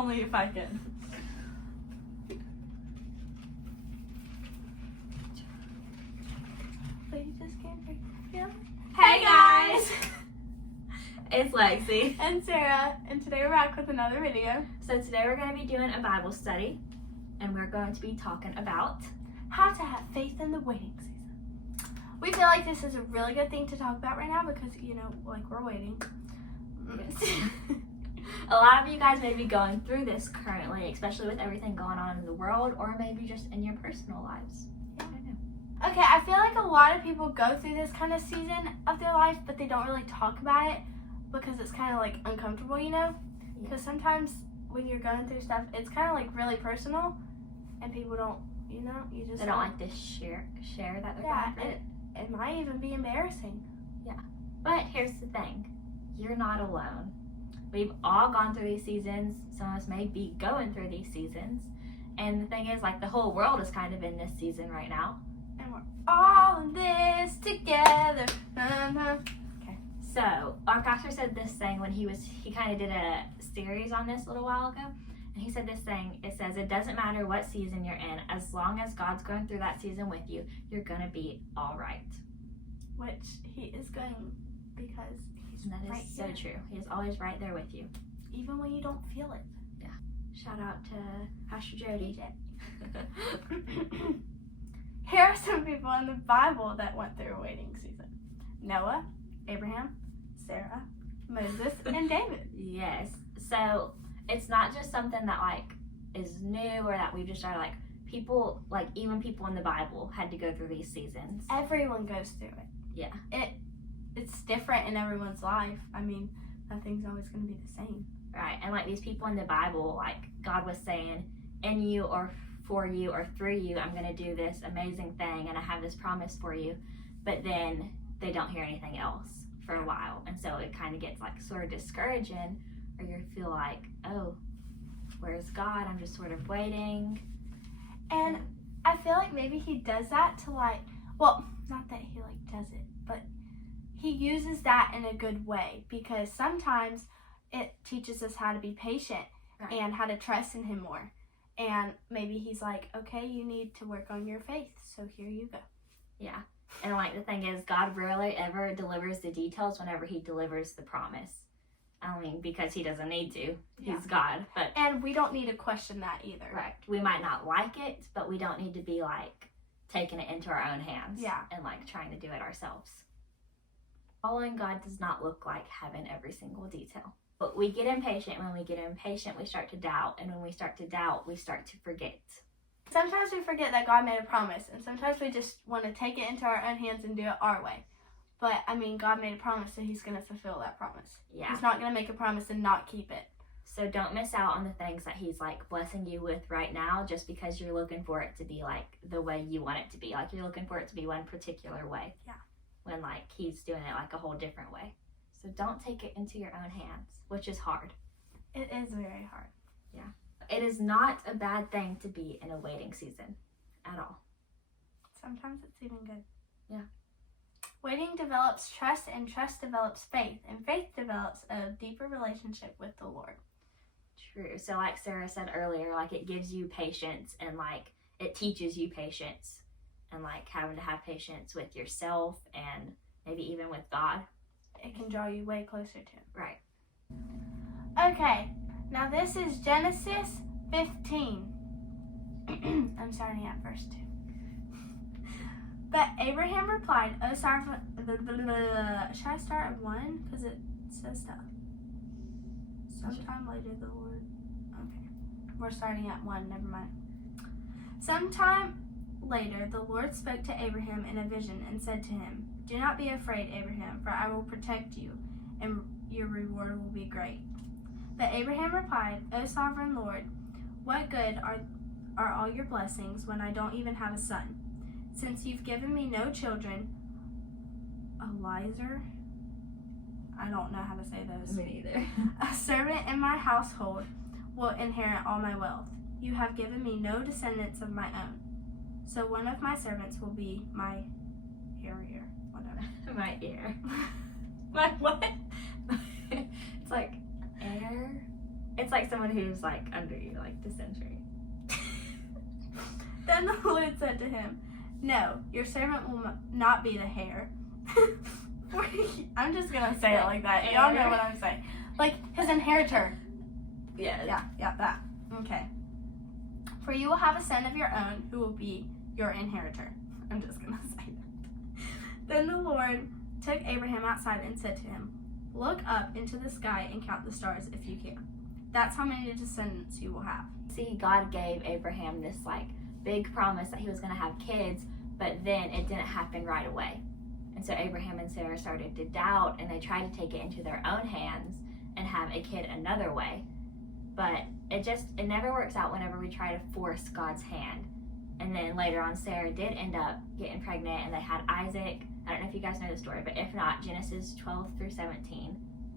Only if I can. But you just can't break the feeling. Hey guys! It's Lexi. And Sarah, and today we're back with another video. So today we're going to be doing a Bible study, and we're going to be talking about How to have faith in the waiting season. We feel like this is a really good thing to talk about right now because, we're waiting. a lot of you guys may be going through this currently, especially with everything going on in the world, or maybe just in your personal lives. Yeah. I don't know. Okay, I feel like a lot of people go through this kind of season of their life, but they don't really talk about it because it's kind of like uncomfortable, Because sometimes when you're going through stuff, it's kind of like really personal, and people don't, you just They don't like to share that they're going through it. It might even be embarrassing. Yeah. But here's the thing. You're not alone. We've all gone through these seasons. Some of us may be going through these seasons. And the thing is, the whole world is kind of in this season right now. And we're all in this together. Okay. So, our pastor said this thing when he kind of did a series on this a little while ago. And he said this thing, it says, it doesn't matter what season you're in, as long as God's going through that season with you, you're going to be all right. Which he is going because he's And that is right so here. true. He is always right there with you. Even when you don't feel it. Yeah. Shout out to Pastor Jody. Here are some people in the Bible that went through a waiting season. Noah, Abraham, Sarah, Moses, and David. Yes. So it's not just something that is new or that we just started. People, even people in the Bible had to go through these seasons. Everyone goes through it. Yeah. It's different in everyone's life. I mean, nothing's always going to be the same. Right. And these people in the Bible, God was saying, in you or for you or through you, I'm going to do this amazing thing and I have this promise for you. But then they don't hear anything else for a while. And so it kind of gets sort of discouraging, or you feel oh, where's God? I'm just sort of waiting. And I feel like maybe he does that to not that he does it, but he uses that in a good way because sometimes it teaches us how to be patient and how to trust in him more. And maybe he's okay, you need to work on your faith, so here you go. Yeah. And the thing is, God rarely ever delivers the details whenever he delivers the promise. I mean, because he doesn't need to. He's God. And we don't need to question that either. Right. We might not like it, but we don't need to be taking it into our own hands. Yeah. And trying to do it ourselves. Following God does not look like having every single detail. But we get impatient. When we get impatient, we start to doubt. And when we start to doubt, we start to forget. Sometimes we forget that God made a promise. And sometimes we just want to take it into our own hands and do it our way. But, God made a promise, so he's going to fulfill that promise. Yeah. He's not going to make a promise and not keep it. So don't miss out on the things that he's blessing you with right now just because you're looking for it to be the way you want it to be. You're looking for it to be one particular way. Yeah. When he's doing it a whole different way. So don't take it into your own hands, which is hard. It is very hard. Yeah. It is not a bad thing to be in a waiting season at all. Sometimes it's even good. Yeah. Waiting develops trust, and trust develops faith, and faith develops a deeper relationship with the Lord. True. So Sarah said earlier, it gives you patience and it teaches you patience and having to have patience with yourself and maybe even with God. It can draw you way closer to him. Right. Okay, now this is Genesis 15. I'm starting at verse 2. But Abraham replied, "Oh, sorry. Should I start at 1? Because it says stuff. Sometime later the Lord... Okay. We're starting at 1. Never mind. Sometime later the Lord spoke to Abraham in a vision and said to him, 'Do not be afraid, Abraham, for I will protect you, and your reward will be great.' But Abraham replied, 'O sovereign Lord, what good are all your blessings when I don't even have a son? Since you've given me no children,'" Eliezer? I don't know how to say those. Me neither. "A servant in my household will inherit all my wealth. You have given me no descendants of my own. So one of my servants will be my heir, whatever." My ear. My what? It's heir? It's like someone who's like under you, like Dysentery. Then the Lord said to him, "No, your servant will not be the heir." I'm just gonna say it like that. Y'all know what I'm saying. Like his inheritor. Yeah. Yeah, that. Okay. For you will have a son of your own who will be your inheritor. I'm just gonna say that. Then the Lord took Abraham outside and said to him, "Look up into the sky and count the stars if you can. That's how many descendants you will have." See, God gave Abraham this like big promise that he was going to have kids, but then it didn't happen right away. And so Abraham and Sarah started to doubt, and they tried to take it into their own hands and have a kid another way. But it never works out whenever we try to force God's hand. And then later on, Sarah did end up getting pregnant, and they had Isaac. I don't know if you guys know the story, but if not, Genesis 12 through 17,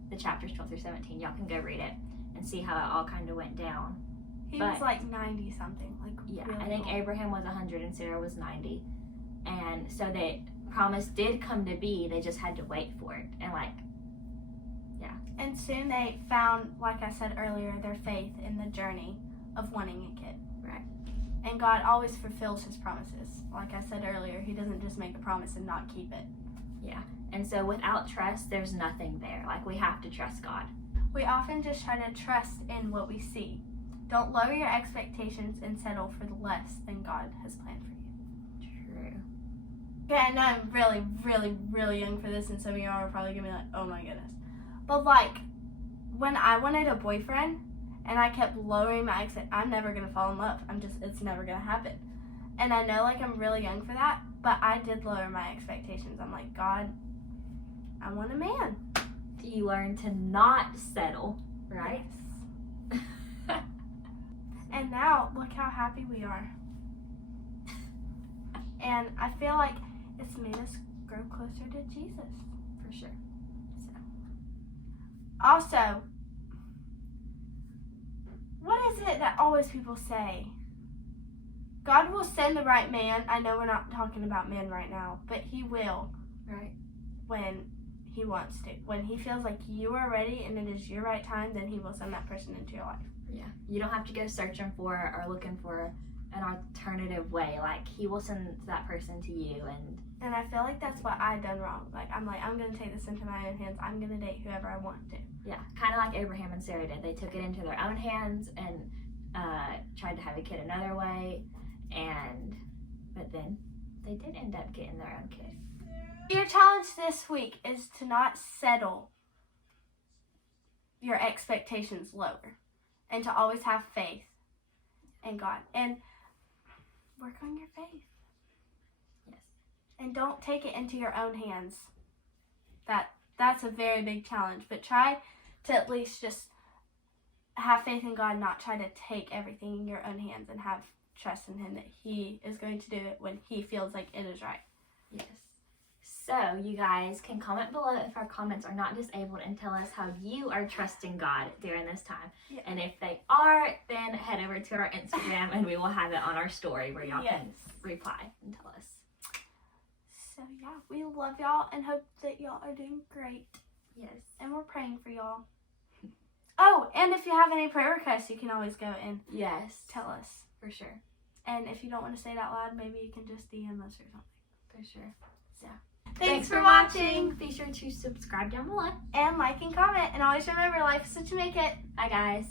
the chapters 12 through 17, y'all can go read it and see how it all kind of went down. He was like 90 something. Yeah, really I think old. Abraham was 100 and Sarah was 90. And so the promise did come to be, they just had to wait for it. And And soon they found, like I said earlier, their faith in the journey of wanting a kid. Right. And God always fulfills his promises. Like I said earlier, he doesn't just make a promise and not keep it. And so without trust, there's nothing there. Like, we have to trust God. We often just try to trust in what we see. Don't lower your expectations and settle for the less than God has planned for you. True. Okay, I know I'm really, really, really young for this, and some of y'all are probably gonna be like, "Oh my goodness." But like, when I wanted a boyfriend, and I kept lowering my I'm never gonna fall in love. It's never gonna happen. And I know like I'm really young for that, but I did lower my expectations. I'm like, "God, I want a man." You learn to not settle, right? Yes. And now, look how happy we are. And I feel like it's made us grow closer to Jesus. For sure. Also, what is it that always people say? God will send the right man. I know we're not talking about men right now, but he will. Right. When he wants to. When he feels like you are ready and it is your right time, then he will send that person into your life. Yeah. You don't have to go searching for or looking for an alternative way. Like, he will send that person to you. And I feel like that's what I done wrong. I'm going to take this into my own hands. I'm going to date whoever I want to. Yeah, kind of like Abraham and Sarah did. They took it into their own hands and tried to have a kid another way. But then they did end up getting their own kid. Your challenge this week is to not settle your expectations lower and to always have faith in God and work on your faith. Yes. And don't take it into your own hands. That's a very big challenge, but try to at least just have faith in God, not try to take everything in your own hands, and have trust in him that he is going to do it when he feels like it is right. Yes. So, you guys can comment below if our comments are not disabled and tell us how you are trusting God during this time. Yeah. And if they are, then head over to our Instagram and we will have it on our story where y'all can reply and tell us. So, yeah, we love y'all and hope that y'all are doing great. Yes. And we're praying for y'all. Oh, and if you have any prayer requests, you can always go and tell us. For sure. And if you don't want to say it out loud, maybe you can just DM us or something. For sure. So, Thanks for watching. Be sure to subscribe down below. And like and comment. And always remember, life is what you make it. Bye, guys.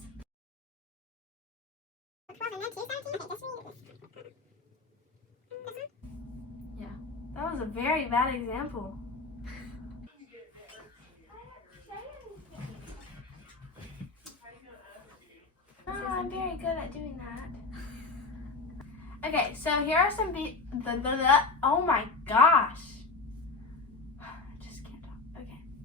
Yeah. That was a very bad example. Oh, I'm very good at doing that. Okay, so here are some oh my gosh.